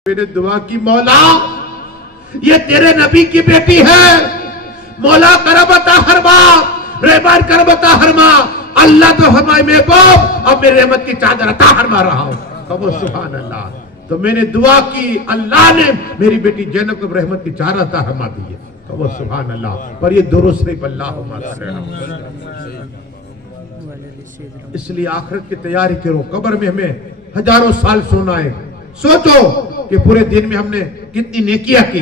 मैंने दुआ की, मौला ये तेरे नबी की बेटी है, मौला करबता हरमा, रहमान करबता हरमा, अल्लाह तो हमारे महबूब अब मेरे रहमत की चादर अता हरमा रहा हूं। कहो सुभान अल्लाह। तो मैंने दुआ की, अल्लाह ने मेरी बेटी जैनब को रहमत की चादर अता हरमा दी है। कहो सुभान अल्लाह। पर ये दुरुस्त नहीं, अल्लाहुम्मा इसलिए आखिरत की तैयारी करो। कब्र में हमें हजारों साल सोना है। सोचो कि पूरे दिन में हमने कितनी नेकियां की,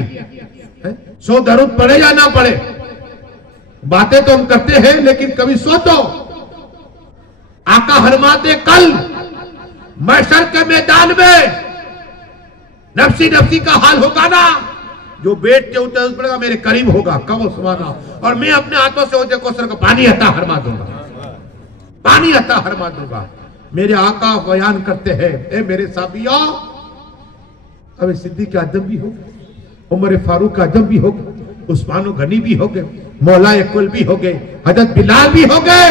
100 दरूद पढ़े या ना पढ़े। बातें तो हम करते हैं, लेकिन कभी सोचो, आका फरमाते कल महशर के मैदान में नफ्सी नफ्सी का हाल होगा ना, जो बैठ के उतर पड़ेगा मेरे करीब होगा। कहो सुभाना। और मैं अपने हाथों से उसे कौसर का पानी अता फरमा दूंगा, पानी अता फरमा दूंगा। मेरे आका बयान करते हैं, ए मेरे साबिया, अब सिद्दीक का आदम भी हो गए, उमर फारूक का आदम भी हो गए, उस्मान गनी भी हो गए, मौला कुल भी हो गए, हजरत बिलाल भी हो गए,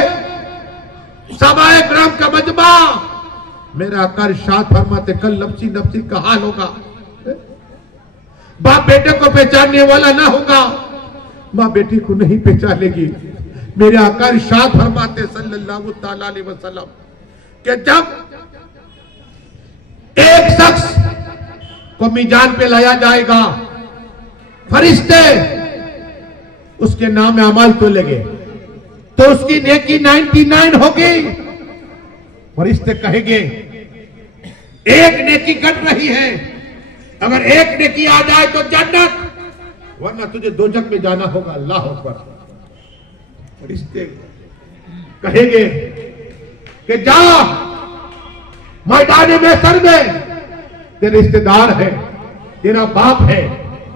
सहाबाए किराम का मजमा। मेरा आका इरशाद फरमाते कल नफ्सी नफ्सी का हाल होगा। बाप बेटे को पहचानने वाला ना होगा, माँ बेटी को नहीं पहचानेगी। मेरे आका इरशाद फरमाते सल्लल्लाहु तआला अलैहि वसल्लम कि जब एक शख्स को मीजान पे लाया जाएगा, फरिश्ते उसके नाम अमल तो लगे, तो उसकी नेकी 99 होगी। फरिश्ते कहेंगे एक नेकी कट रही है, अगर एक नेकी आ जाए तो जन्नत, वरना तुझे दोजख में जाना होगा। अल्लाह अकबर। फरिश्ते कहेंगे कि जा मैदान में सर में तेरे रिश्तेदार है, तेरा बाप है,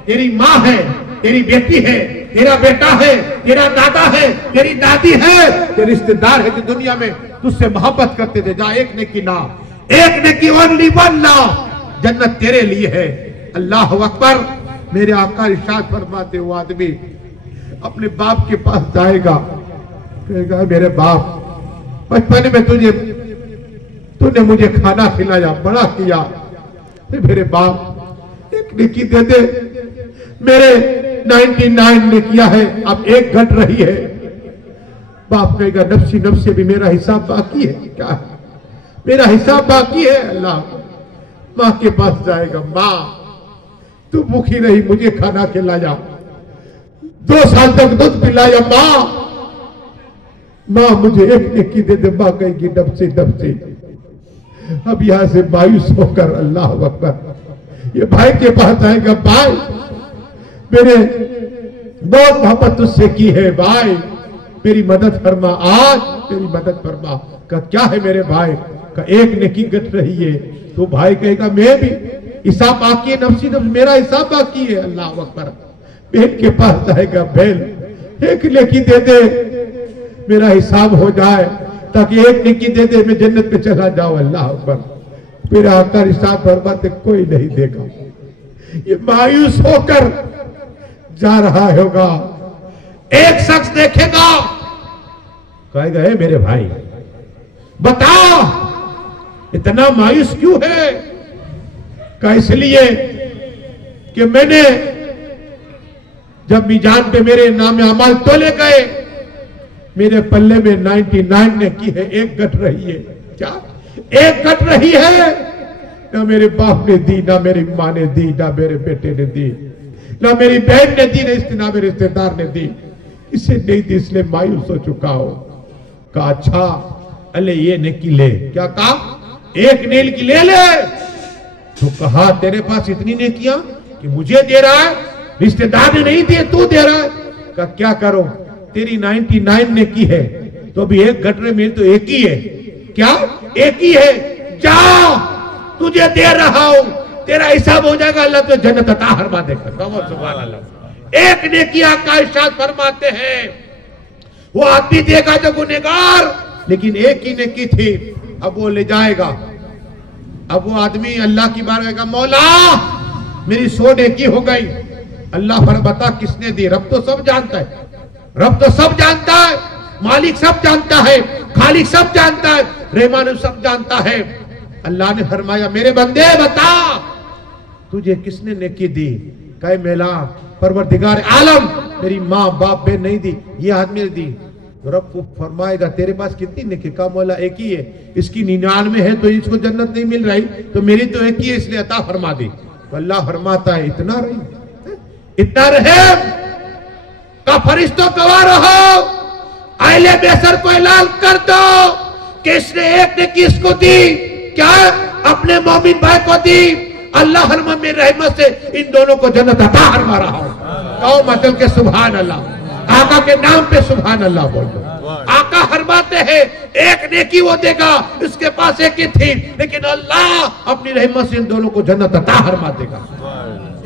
तेरी माँ है, तेरी बेटी है, तेरा बेटा है, तेरा दादा है, तेरी दादी है, तेरे रिश्तेदार है जो दुनिया में तुझसे मोहब्बत करते थे। जा एक नेकी ना, एक नेकी ओनली वन ना, जन्नत तेरे लिए है। अल्लाह अकबर। मेरे आका इरशाद फरमाते, वो आदमी अपने बाप के पास जाएगा, कहेगा मेरे बाप, बचपन में तूने मुझे खाना खिलाया, बड़ा किया, मेरे बाप एक नेकी दे दे, मेरे 99 ने किया है, अब एक घट रही है। बाप कहेगा नफ्सी नफ्सी, भी मेरा हिसाब बाकी है। क्या मेरा हिसाब बाकी है? अल्लाह। माँ के पास जाएगा, माँ तू भूखी रही, मुझे खाना खिलाया, 2 साल तक दूध पिलाया, माँ मुझे एक नेकी दे दे। माँ कहेगी नफ्सी नफ्सी। अब यहां से मायूस होकर अल्लाह अकबर ये भाई के पास आएगा, भाई मेरे बहुत मोहब्बत तुझसे की है, भाई मेरी मदद फरमा, आज मेरी मदद फरमा। का क्या है मेरे भाई? का एक नेकी घट रही है। तो भाई कहेगा मैं भी, हिसाब बाकी है, नफ्सी नफ्सी मेरा हिसाब बाकी है। अल्लाह अकबर। बहन के पास जाएगा, बहन एक नेकी दे दे, मेरा हिसाब हो जाए, ताकि एक नेकी दे दे, मैं जन्नत पे चला जाऊं। अल्लाह अकबर। फिर आकर हिसाब फरमाते कोई नहीं देगा। ये मायूस होकर जा रहा होगा, एक शख्स देखेगा, कहेगा हे मेरे भाई बता इतना मायूस क्यों है? का इसलिए कि मैंने जब मीजान पे मेरे नाम अमल तोले गए, मेरे पल्ले में 99 ने की है, एक घट रही है। क्या एक घट रही है? ना मेरे बाप ने दी, ना मेरी माँ ने दी, ना मेरे बेटे ने दी, ना मेरी बहन ने दी, ना मेरे रिश्तेदार ने दी, इसे नहीं दी, इसलिए मायूस हो चुका हो। कहा अच्छा अले ये नेकी ले। क्या कहा? एक नेल की ले ले। तो कहा तेरे पास इतनी नेकियां कि मुझे दे रहा है, रिश्तेदार ने नहीं दिए, तू दे रहा है। कहा क्या करो, तेरी 99 ने की है, तो अभी एक घट रहे, मेरी तो एक ही है। क्या एक ही है? जा तुझे दे रहा हूं, तेरा हिसाब हो जाएगा, अल्लाह तो जन्नत अता फरमा देगा। कहो सुभान अल्लाह। एक नेकी का इरशाद फरमाते हैं, वो आदमी देगा जो गुनहगार, लेकिन एक ही नेकी थी, अब वो ले जाएगा। अब वो आदमी अल्लाह की बात कहेगा, मौला मेरी 100 नेकी हो गई। अल्लाह फर बता किसने दी? रब तो सब जानता है, रब तो सब जानता है, मालिक सब जानता है, खालिक सब जानता है, रहमान सब जानता है। अल्लाह ने फरमाया मेरे बंदे बता तुझे किसने नेकी दी? कहे मेला परवरदिगार आलम, मेरी माँ बाप बहन नहीं दी, ये आदमी ने दी। रब को फरमाएगा तेरे पास कितनी नेकी? का मौला एक ही है, इसकी 99 है तो इसको जन्नत नहीं मिल रही, तो मेरी तो एक ही है इसलिए अता फरमा दी। तो अल्लाह फरमाता है इतना रहे का फरिश्तों गवाह रहो, आइले बेसर को ऐलान कर दो कि इसने एक नेकी इसको दी, क्या अपने मोमिन भाई को दी, अल्लाह मेरी रहमत से इन दोनों को जन्नत अता फरमा रहा हूं। कहो मतलब के सुभान अल्लाह, आका के नाम पे सुभान अल्लाह बोल दो। आका फरमाते हैं एक नेकी वो देगा, इसके पास एक ही थी, लेकिन अल्लाह अपनी रहमत से इन दोनों को जन्नत अता फरमा देगा।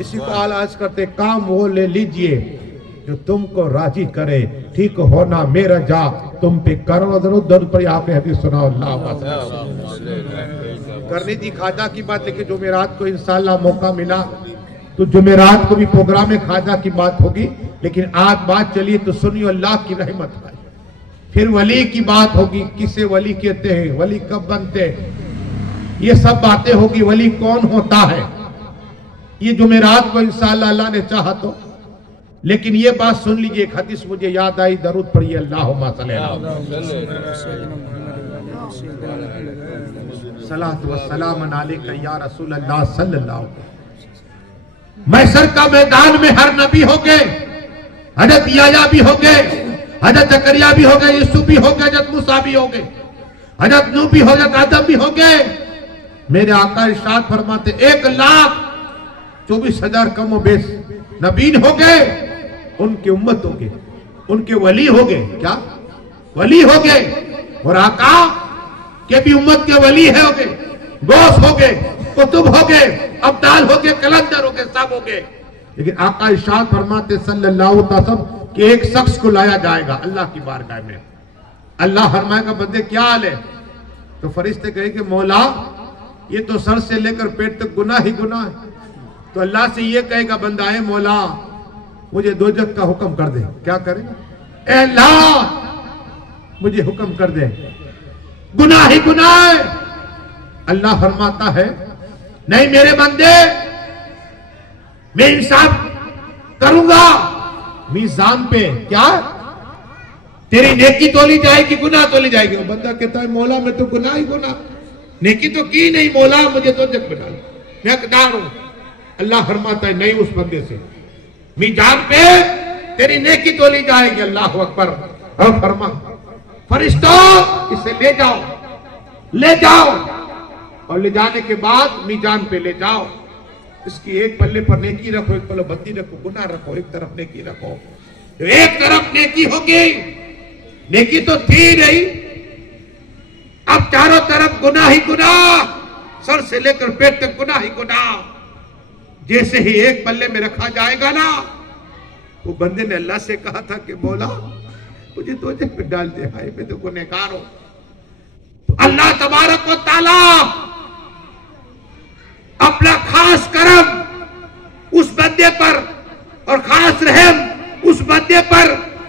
इसी को आलाज करते, काम वो ले लीजिए जो तुमको राजी करे, ठीक होना मेरा जा तुम पे करो। जरूर पर आपने हदीस सुना, करनी थी ख्वाजा की बात, लेकिन जुमेरात को इंशाअल्लाह मौका मिला तो जुमेरात को भी प्रोग्राम में ख्वाजा की बात होगी, लेकिन आज बात चलिए तो सुनियो अल्लाह की रहमत है। फिर वली की बात होगी, किसे वली कहते हैं, वली कब बनते हैं, ये सब बातें होगी। वली कौन होता है ये जुमेरात को इंशाअल्लाह अल्लाह ने चाहा तो। लेकिन ये बात सुन लीजिए, एक हदीस मुझे याद आई, दरूद पढ़िए अल्लाहुम्मा सल्लल्लाहु अलैहि या रसूल अल्लाह सल्लल्लाहु। मैसर का मैदान में हर नबी हो गए, हजरत याया भी हो गए, हजरत जकरिया भी हो गए, यूसुफ भी हो गए, हजरत मूसा भी हो गए, हजरत नूह भी हो गए, आदम भी हो गए। मेरे आका इरशाद फरमाते 1,24,000 कमो बेश नबीन हो गए, उनके उम्मत हो गए, उनके वली हो गए। क्या वली हो गए? और आका के भी उम्मत के वली है हो गए, गौस हो गए, कुतुब हो गए, अब्दाल हो गए, कलंदर हो गए, सब हो गए। लेकिन आका इरशाद फरमाते सल्लल्लाहु अलैहि वसल्लम कि एक शख्स को लाया जाएगा अल्लाह की बारगाह में। अल्लाह फरमाएगा बंदे क्या हाल है? तो फरिश्ते कहेंगे मौला ये तो सर से लेकर पेट तक गुनाह ही गुनाह है। तो अल्लाह से ये कहेगा बंदा है मौला मुझे दोजख का हुक्म कर दे। क्या करेगा? ए अल्लाह मुझे हुक्म कर दे, गुनाह ही गुनाह है। अल्लाह फरमाता है नहीं मेरे बंदे, मैं इंसाफ करूंगा मीज़ान पे। क्या तेरी नेकी तोली जाएगी, गुनाह तोली जाएगी। वो बंदा कहता है मौला मैं तो गुनाह ही गुनाह, नेकी तो की नहीं मौला, मुझे तो जग बना, मैं हकदार हूं। अल्लाह फरमाता है नहीं, उस बंदे से मीज़ान पे तेरी नेकी तोली जाएगी। अल्लाह अकबर। और फरमा फरिश्तों इसे ले जाओ, ले जाओ, और ले जाने के बाद मीज़ान पे ले जाओ। इसकी एक पल्ले पर नेकी रखो, एक पल्ले बत्ती रखो, गुनाह रखो, एक तरफ नेकी रखो। तो एक तरफ नेकी होगी, नेकी तो थी नहीं, अब चारों तरफ गुनाह ही गुनाह, सर से लेकर पेट तक गुनाह ही गुनाह। जैसे ही एक पल्ले में रखा जाएगा ना, वो बंदे ने अल्लाह से कहा था कि बोला मुझे तो पे डाल दे, हाय मैं तो गुनहगार हूं। तो अल्लाह तबारक व तआला अपना खास करम उस बंदे पर और खास रहम उस बंदे पर,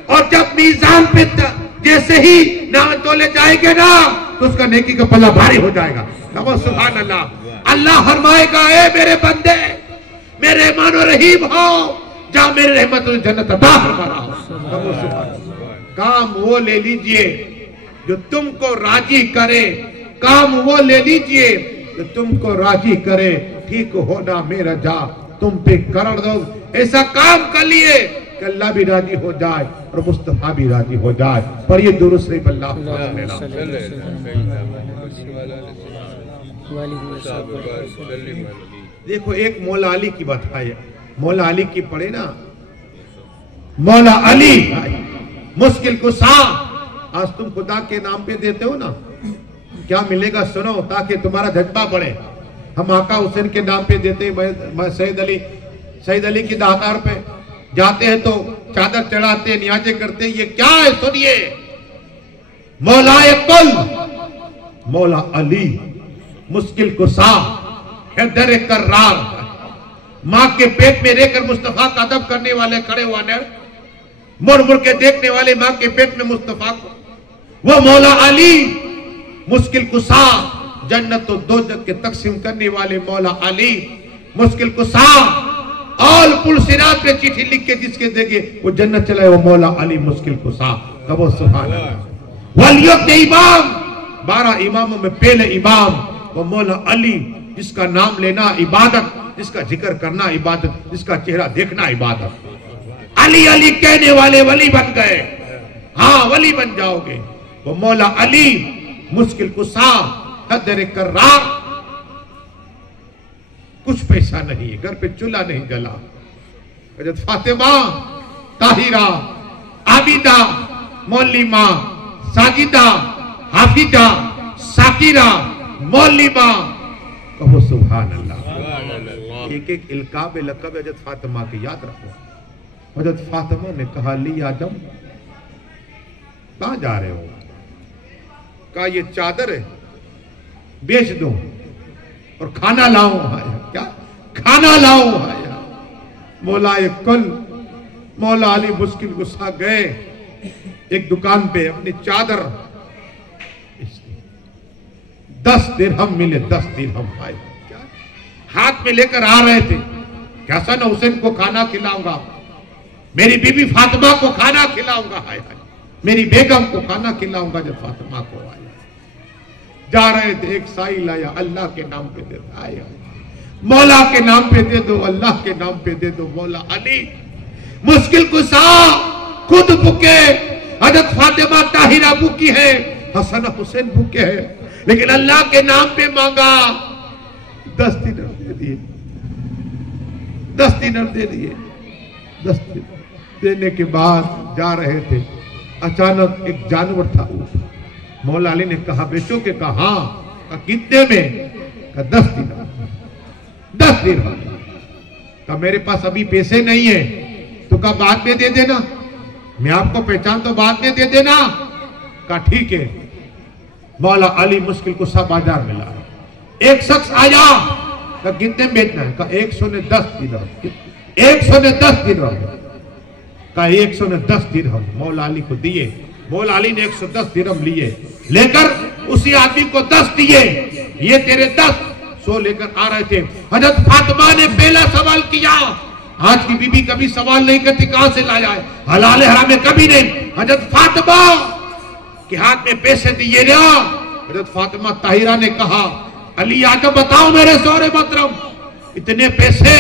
और जब मीज़ान पे जैसे ही नाम तोले जाएंगे ना तो उसका नेकी का पल्ला भारी हो जाएगा। नमो सुभान अल्लाह। अल्लाह फरमाएगा ए मेरे बंदे, मेरे रहमान और रहीम हो, जा मेरे रहमत तुझे जन्नत अता फरमा रहा हूं। नमो सुभान। काम वो ले लीजिए जो तुमको राजी करे, काम वो ले लीजिए जो तुमको राजी करे, ठीक होना मेरा जा तुम पे कर दो। ऐसा काम कर लिए कि अल्लाह भी राजी हो जाए और मुस्तफा भी राजी हो जाए। पर ये दुरुस्त नहीं बल्ला। देखो एक मौला अली की बात है, मौला अली की पढ़े ना, मौला अली मुश्किल कुशा। आज तुम खुदा के नाम पे देते हो ना, क्या मिलेगा सुनो ताकि तुम्हारा जज्बा बढ़े। हम आका हुसैन के नाम पे देते हैं, सईद अली की दातार पे जाते हैं तो चादर चढ़ाते हैं, नियाजे करते हैं। ये क्या है सुनिए, मौलाए कुल मौला अली मुश्किल कुशा हैदर कर्रार, मां के पेट में रहकर मुस्तफा का अदब करने वाले खड़े हुआ ने, मुड़ मुड़ के देखने वाले मां के पेट में मुस्तफा को, वो मौला अली मुश्किल कुशा, जन्नत तो दोजख के तकसीम करने वाले मौला अली मुश्किल कुशा ऑल पुल सिरात पे चिट्ठी लिख के जिसके देंगे वो जन्नत चले, वो मौला अली मुश्किल कुशा। कबो सुभान अल्लाह। वलियों के इमाम, 12 इमामों में पहले इमाम वो मौला अली, जिसका नाम लेना इबादत, जिसका जिक्र करना इबादत, जिसका चेहरा देखना इबादत। अली अली कहने वाले वली बन गए। हाँ, वली बन जाओगे। वो मौला अली मुश्किल कुशा, कदर कर्रार। कुछ पैसा नहीं है, घर पे चूल्हा नहीं जला। हज़रत फातिमा, ताहिरा, आबिदा, मौलिमा, साजिदा, हाफिजा, साकिरा, मौलिमा। कहो सुभान अल्लाह। एक एक इल्काब लक़ब हज़रत फातिमा की याद रखो। हज़रत फातिमा ने कहा, ली आदम, कहां जा रहे हो? कहा ये चादर है, बेच दो और खाना लाओ। क्या खाना लाओ? मौलाए कुल मौला अली मुश्किल गुस्सा गए एक दुकान पे, अपनी चादर 10 दिरहम मिले, 10 दिरहम आए। क्या हाथ में लेकर आ रहे थे, हसन हुसैन को खाना खिलाऊंगा, मेरी बीबी फातिमा को खाना खिलाऊंगा, हाय हाय मेरी बेगम को खाना खिलाऊंगा। जब फातिमा को आया, जा रहे थे, एक साई लाया, अल्लाह के नाम पे दे दो, आया मौला के नाम पे दे दो, अल्लाह के नाम पे दे दो। मौला अली मुश्किल कुशा खुद भूखे, हज़रत फातिमा ताहिरा भूखी है, हसन हुसैन भूखे हैं, लेकिन अल्लाह के नाम पे मांगा। 10 दिनार दे दिए, 10 दिनार दे दिए। 10 दिनार देने के बाद जा रहे थे, अचानक एक जानवर था ऊपर। मौला अली ने कहा, बेचोगे? कहा हाँ। कितने में? कहा 10 दिनार। 10 दिनार। कहा मेरे पास अभी पैसे नहीं है। तो कहा बाद में दे देना, मैं आपको पहचान तो बाद में दे देना। कहा ठीक है। मौला अली मुश्किल कुशा बाजार में ला, एक शख्स आया, कहा कितने में बेचना है? कहा 110 दिनार। 110 दिनार। कहा 110 दिरहम मौला अली को दिए। मौला अली ने 110 दिरहम लिए, लेकर उसी आदमी को 10 दिए। ये तेरे 10 100 लेकर आ रहे थे। हज़रत फातिमा ने पहला सवाल किया। आज की बीबी कभी सवाल नहीं करती कहां से लाया है, हलाल हराम में कभी नहीं। हज़रत फातिमा के हाथ में पैसे दिए ना। हज़रत फातिमा ताहिरा ने कहा, अली आजम बताओ मेरे सौरे मोहतरम, इतने पैसे?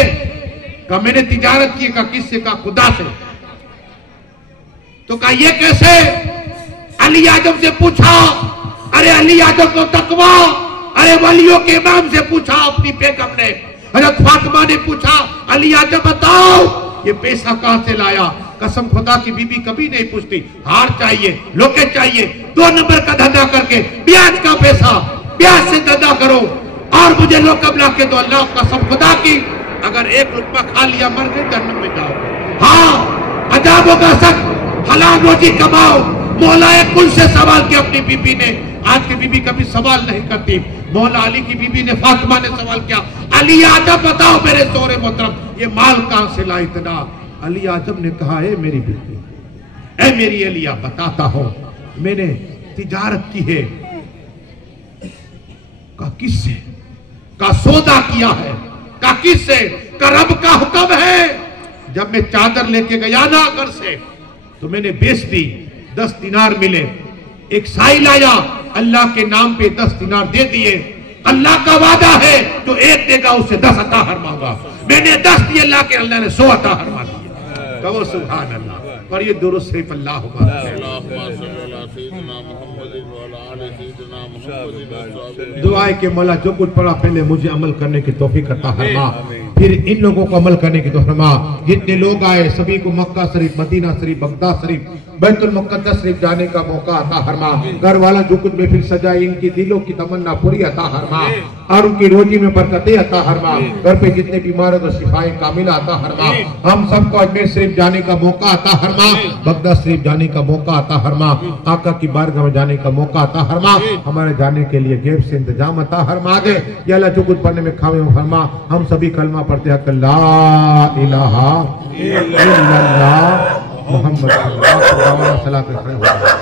का मैंने तिजारत की। का किससे? का खुदा से। तो कहा ये कैसे? अली आजम से पूछा। अरे अली आजम को तकवा, अरे वलियों के इमाम से पूछा अपनी बेगम ने। हज़रत फातिमा ने पूछा, अली आजम बताओ ये पैसा कहां से लाया? कसम खुदा की बीबी कभी नहीं पूछती। हार चाहिए, लोके चाहिए, 2 नंबर का धंधा करके ब्याज का पैसा, ब्याज से धंधा करो और मुझे लोकब ला के दो। अल्लाह कसम खुदा की, अगर एक लुकमा खा लिया मर गए, जन्नत में जाओ। हाँ, अजाब होगा सख्त, हलाल रोजी कमाओ। मौलाए कुल से सवाल किया अपनी बीबी ने। आज की बीबी कभी सवाल नहीं करती। मौला अली की बीबी ने, फातिमा ने सवाल किया, अली आजम बताओ मेरे सौरे मोहतरम ये माल कहां से ला इतना? अली आजम ने कहा, ए मेरी बीबी, ए मेरी अलिया, बताता हूं, मैंने तिजारत की है। का किससे? का सौदा किया है। का किससे? का रब का हुक्म है। जब मैं चादर लेके गया ना घर से, तो मैंने बेच दी, 10 दिनार मिले। एक साई लाया, अल्लाह के नाम पे 10 दिनार दे दिए। अल्लाह का वादा है जो एक देगा उससे 10 अता फरमाऊंगा। मैंने 10 दिए, अल्लाह के, अल्लाह ने 100 अता फरमा दिया। कहो सुभान अल्लाह। पर ये दुरूद शरीफ अल्लाह दुआ के मौला जो कुछ पढ़ा पहले मुझे अमल करने की तौफीक अता फरमा, फिर इन लोगों को अमल करने की तौफीक फरमा। जितने लोग आए सभी को मक्का शरीफ, मदीना शरीफ, बगदाद शरीफ, बैतुल मुक़द्दस शरीफ जाने का मौका अता फरमा। घर वाला जो कुछ महफिल सजाए, इनकी दिलों की तमन्ना पूरी अता फरमा और उनकी रोजी में बरकतें अता फरमा। घर पे जितने बीमार को शिफाए कामिला अता फरमा। हम सबको अजमेर शरीफ जाने का मौका अता फरमा, बगदाद शरीफ जाने का मौका अता फरमा, आका की बारगाह में जाने का मौका अता फरमा। हमारे जाने के लिए गैब से इंतजाम अता फरमा दे। या अल्लाह जो कुछ पढ़ने में खावे फरमा। हम सभी कलमा पढ़ते हैं, ला इलाहा इल्लल्लाह मुहम्मद सल्लल्लाहु अलैहि वसल्लम।